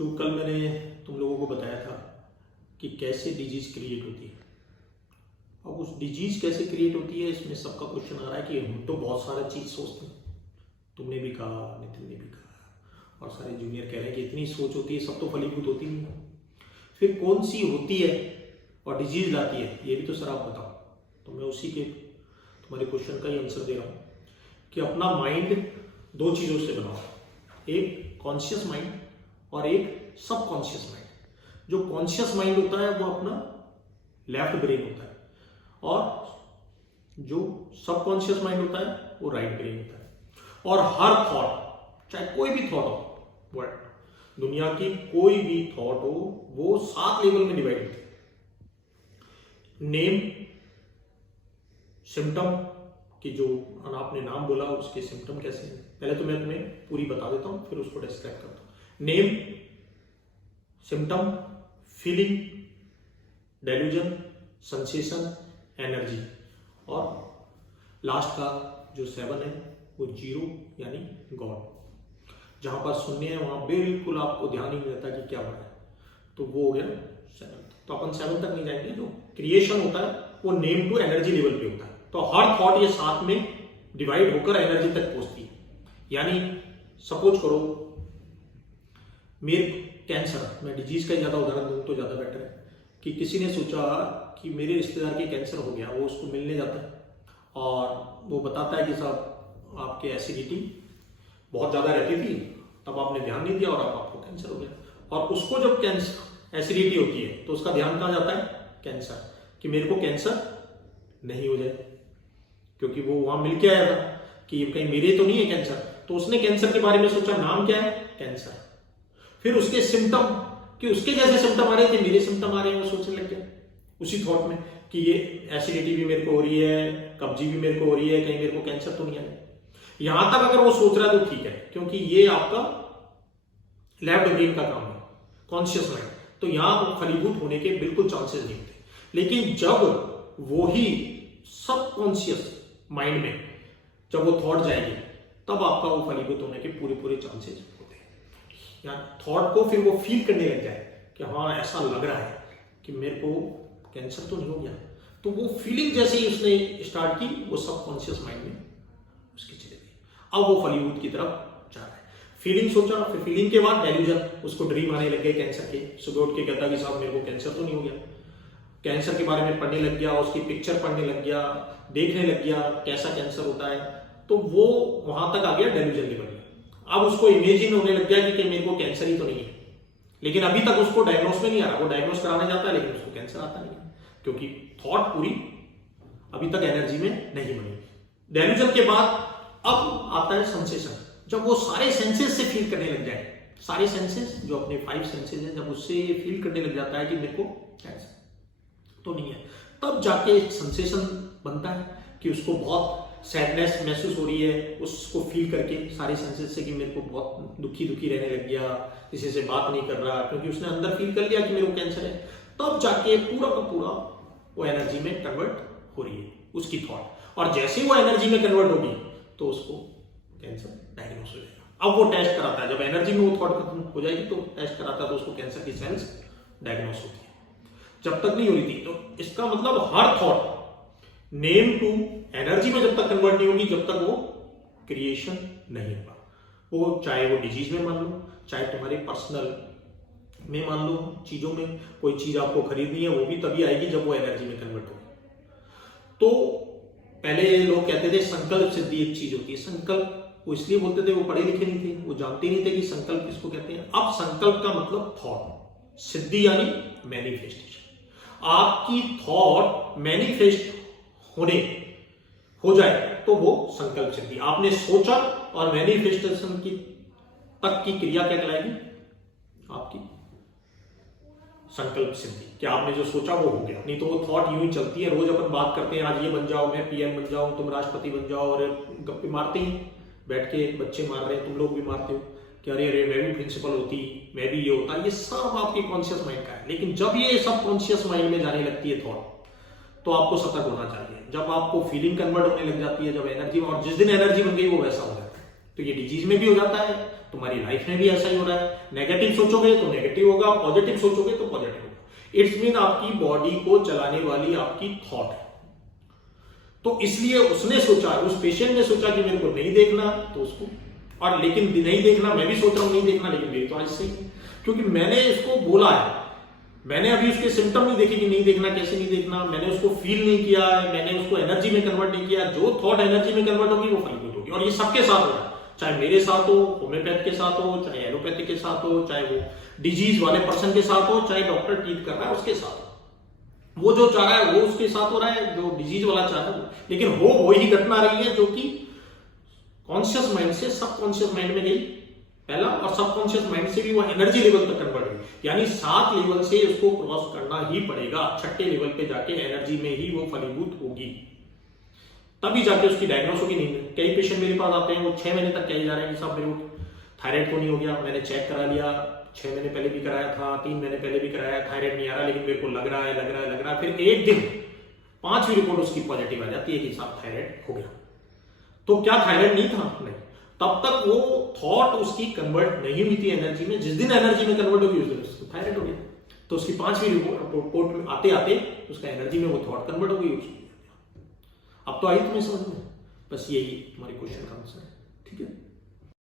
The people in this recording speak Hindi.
जो कल मैंने तुम लोगों को बताया था कि कैसे डिजीज क्रिएट होती है। अब उस डिजीज कैसे क्रिएट होती है, इसमें सबका क्वेश्चन आ रहा है कि हम तो बहुत सारा चीज सोचते हैं। तुमने भी कहा, नितिन ने भी कहा और सारे जूनियर कह रहे हैं कि इतनी सोच होती है, सब तो फलीभूत होती नहीं है। फिर कौन सी होती है और डिजीज लाती है, ये भी तो सर आप बताओ। तो मैं उसी के तुम्हारे क्वेश्चन का ही आंसर दे रहा हूँ कि अपना माइंड दो चीज़ों से बनाओ, एक कॉन्शियस माइंड और एक सबकॉन्शियस माइंड। जो कॉन्शियस माइंड होता है वो अपना लेफ्ट ब्रेन होता है और जो सबकॉन्शियस माइंड होता है वो राइट ब्रेन होता है। और हर थॉट, चाहे कोई भी थॉट हो, वर्ड दुनिया की कोई भी थॉट हो, वो 7 लेवल में डिवाइड होती है। नेम, सिम्टम कि जो आपने नाम बोला उसके सिम्टम कैसे हैं, पहले तो मैं तुम्हें पूरी बता देता हूं, फिर उसको डिस्क्राइब करता हूं। Name, symptom, feeling, delusion, sensation, energy और लास्ट का जो 7 है वो 0 यानी गॉड। जहां पर शून्य है वहां बिल्कुल आपको ध्यान ही नहीं रहता कि क्या हो रहा है, तो वो हो गया 7। तो अपन 7 तक नहीं जाएंगे। जो क्रिएशन होता है वो नेम टू एनर्जी लेवल पे होता है। तो हर थॉट ये 7 में डिवाइड होकर एनर्जी तक पहुंचती है। यानी सपोज करो मेरे कैंसर, मैं डिजीज का ज्यादा उदाहरण दूं तो ज्यादा बेटर है, कि किसी ने सोचा कि मेरे रिश्तेदार के कैंसर हो गया, वो उसको मिलने जाता है और वो बताता है कि साहब आपके एसिडिटी बहुत ज्यादा रहती थी, तब आपने ध्यान नहीं दिया और अब आपको कैंसर हो गया। और उसको जब कैंसर एसिडिटी होती है तो उसका ध्यान कहाँ जाता है, कैंसर, कि मेरे को कैंसर नहीं हो जाए, क्योंकि वो वहां मिल के आया था कि कहीं मेरे तो नहीं है कैंसर। तो उसने कैंसर के बारे में सोचा, नाम क्या है, कैंसर। फिर उसके सिम्टम, कि उसके जैसे सिम्टम आ रहे थे, मेरे सिम्टम आ रहे हैं, वो सोचने लग गया उसी थॉट में कि ये एसिडिटी भी मेरे को हो रही है, कब्जी भी मेरे को हो रही है, कहीं मेरे को कैंसर तो नहीं आ रहा। यहां तक अगर वो सोच रहा है तो ठीक है, क्योंकि ये आपका लेफ्ट ब्रेन का काम है, कॉन्शियस माइंड। तो यहां वो फलीभूत होने के बिल्कुल चांसेस नहीं होते। लेकिन जब वो ही सबकॉन्शियस माइंड में जब वो थॉट जाएगी, तब आपका वो फलीभूत होने के पूरे चांसेस होते हैं। या थॉट को फिर वो फील करने लग जाए कि हाँ ऐसा लग रहा है कि मेरे को कैंसर तो नहीं हो गया, तो वो फीलिंग जैसे ही उसने स्टार्ट की, वो सबकॉन्शियस माइंड में उसकी चली गई। अब वो फलीभूत की तरफ जा रहा है। फीलिंग सोचा, फिर फीलिंग के बाद डेल्यूजन, उसको ड्रीम आने लग गए कैंसर के। सुबह उठ के कहता कि साहब मेरे को कैंसर तो नहीं हो गया, कैंसर के बारे में पढ़ने लग गया, उसकी पिक्चर पढ़ने लग गया, देखने लग गया कैसा कैंसर होता है। तो वो वहां तक आ गया डेल्यूजन लेवल में। अब उसको इमेजिन होने लग गया कि मेरे को कैंसर ही तो नहीं है, लेकिन अभी तक उसको डायग्नोस में नहीं आ रहा। वो डायग्नोस कराने जाता है लेकिन उसको कैंसर आता नहीं है, क्योंकि थॉट पूरी अभी तक एनर्जी में नहीं बनी। डेल्यूजन के बाद अब आता है सेंसेशन। जब वो सारे सेंसेस से फील करने लग जाए, सारे सेंसेस जो अपने 5 सेंसेस हैं, जब उससे फील करने लग जाता है कि मेरे को कैंसर तो नहीं है, तब जाके सेंसेशन बनता है कि उसको बहुत सैडनेस महसूस हो रही है, उसको फील करके सारे सेंसेस से कि मेरे को बहुत दुखी रहने लग गया, किसी से बात नहीं कर रहा, क्योंकि उसने अंदर फील कर लिया कि मेरे को कैंसर है। तब जाके पूरा का पूरा वो एनर्जी में कन्वर्ट हो रही है उसकी थॉट, और जैसे वो एनर्जी में कन्वर्ट होगी तो उसको कैंसर डायग्नोस हो जाएगा। अब वो टेस्ट कराता है, जब एनर्जी में वो थॉट खत्म हो जाएगी तो टेस्ट कराता है, तो उसको कैंसर की सेल्स डायग्नोस होती है। जब तक नहीं हो रही थी, तो इसका मतलब हर थॉट नेम टू एनर्जी में जब तक कन्वर्ट नहीं होगी, जब तक वो क्रिएशन नहीं होगा। वो चाहे वो डिजीज में मान लो, चाहे तुम्हारे पर्सनल में मान लो, चीजों में कोई चीज आपको खरीदनी है, वो भी तभी आएगी जब वो एनर्जी में कन्वर्ट होगी। तो पहले लोग कहते थे संकल्प सिद्धि एक चीज होती है। संकल्प वो इसलिए बोलते थे, वो पढ़े लिखे नहीं थे, वो जानते नहीं थे कि संकल्प किसको कहते हैं। अब संकल्प का मतलब थॉट, सिद्धि यानी मैनिफेस्टेशन। आपकी थॉट मैनिफेस्ट हो जाए तो वो संकल्प सिद्धि। आपने सोचा और मैनिफेस्टेशन की तक की क्रिया क्या कहलाएगी, आपकी संकल्प सिद्धि। कि आपने जो सोचा वो हो गया, नहीं तो वो थॉट यूं ही चलती है। रोज अपन बात करते हैं, आज ये बन जाओ, मैं पीएम बन जाऊं, तुम राष्ट्रपति बन जाओ, और गप्पे मारते हैं बैठ के, बच्चे मार रहे हैं, तुम लोग भी मारते हो कि अरे अरे मैं भी प्रिंसिपल होती, मैं भी ये होता। ये सब आपके कॉन्शियस माइंड का है। लेकिन जब ये सब कॉन्शियस माइंड में जाने लगती है थॉट, तो आपको सतर्क होना चाहिए। जब आपको फीलिंग कन्वर्ट होने लग जाती है, जब एनर्जी, और जिस दिन एनर्जी बन गई वो वैसा हो जाता है। तो ये डिजीज में भी हो जाता है, तुम्हारी लाइफ में भी ऐसा ही हो रहा है। नेगेटिव सोचोगे तो नेगेटिव होगा, पॉजिटिव सोचोगे तो पॉजिटिव होगा। इट्स मीन आपकी बॉडी को चलाने वाली आपकी थॉट है। तो इसलिए उसने सोचा, उस पेशेंट ने सोचा कि मेरे को नहीं देखना, तो उसको, और लेकिन नहीं देखना, मैं भी सोच रहा हूं नहीं देखना, लेकिन मेरी तो आज सही है, क्योंकि मैंने इसको बोला है। मैंने अभी उसके सिम्टम नहीं देखे कि नहीं देखना, कैसे नहीं देखना, मैंने उसको फील नहीं किया है, मैंने उसको एनर्जी में कन्वर्ट नहीं किया। जो थॉट एनर्जी में कन्वर्ट होगी वो फलीभूत होगी, और ये सबके साथ हो रहा है, चाहे मेरे साथ हो, होम्योपैथ के साथ हो, चाहे एलोपैथिक के साथ हो, चाहे वो डिजीज वाले पर्सन के साथ हो, चाहे डॉक्टर ट्रीट कर रहा है उसके साथ हो। वो जो चाह रहा है वो उसके साथ हो रहा है, जो डिजीज वाला चाह रहा है, लेकिन हो वही घटना रही है जो कि कॉन्शियस माइंड से सबकॉन्शियस माइंड में गई पहला, और सबकॉन्शियस माइंड से भी वो एनर्जी लेवल तक कन्वर्ट हुई, यानी 7 लेवल से उसको क्रॉस करना ही पड़ेगा। 6ठे लेवल पे जाके एनर्जी में ही वो फलीभूत होगी, तभी जाके उसकी डायग्नोस होगी। नहीं, कई पेशेंट मेरे पास आते हैं, वो 6 महीने तक कहे जा रहे हैं कि साहब मेरे को थायराइड तो नहीं हो गया, मैंने चेक करा लिया, 6 महीने पहले भी कराया था, 3 महीने पहले भी कराया, थायराइड नहीं आ रहा, लेकिन मेरे को लग रहा है। फिर एक दिन 5वीं रिपोर्ट उसकी पॉजिटिव आ जाती है कि साहब थायराइड हो गया। तो क्या थायराइड नहीं था? नहीं, तब तक वो थॉट उसकी कन्वर्ट नहीं हुई थी एनर्जी में। जिस दिन एनर्जी में कन्वर्ट होगी उस दिन उसको थायराइड हो गया। तो उसकी 5वीं रिपोर्ट में आते आते उसका एनर्जी में वो थॉट कन्वर्ट हो गई उसकी। अब तो आई तुम्हें समझ में, बस यही तुम्हारे क्वेश्चन का आंसर है, ठीक है।